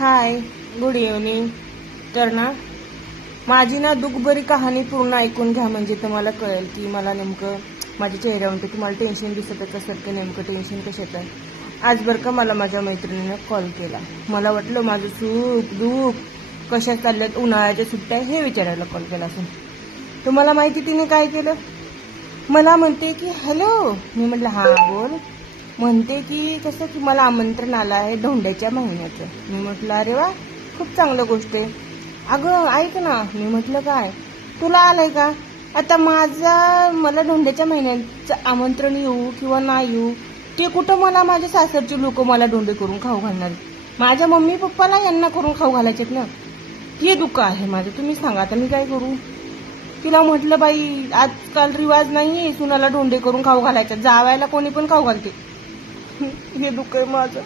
हाय, good evening. तर ना माझी ना दुःखभरी कहाणी पूर्ण ऐकून घ्या, म्हणजे तुम्हाला कळेल की मला नेमकं माझ्या चेहऱ्यावरती तुम्हाला टेन्शन दिसतच असेल की नेमकं टेन्शन कशाचं आहे. आज बरं का मला माझ्या मैत्रिणीने कॉल केला. मला वाटलं माझं सुख दुःख कशा चालल्यात, उन्हाळ्याच्या सुट्ट्या हे विचारायला कॉल केला असून. तुम्हाला माहिती तिने काय केलं? मला म्हणते की हॅलो. मी म्हटलं हां बोल. म्हणते की कसं की मला आमंत्रण आलं आहे धोंड्याच्या महिन्याचं. मी म्हटलं अरे वा, खूप चांगलं गोष्ट आहे. अगं ऐक ना. मी म्हटलं काय तुला आलंय का? आता मला धोंड्याच्या महिन्याचं आमंत्रण येऊ किंवा नाही येऊ ते कुठं मला माझ्या सासरचे लोक मला धोंडे करून खाऊ घालणार. माझ्या मम्मी पप्पाला यांना करून खाऊ घालायचेत ना. हे दुःख आहे माझं. तुम्ही सांगा आता मी काय करू? तिला म्हटलं बाई आजकाल रिवाज नाहीये सुनाला धोंडे करून खाऊ घालायचा. जावायला कोणी पण खाऊ घालते. हे दुःख आहे माझं.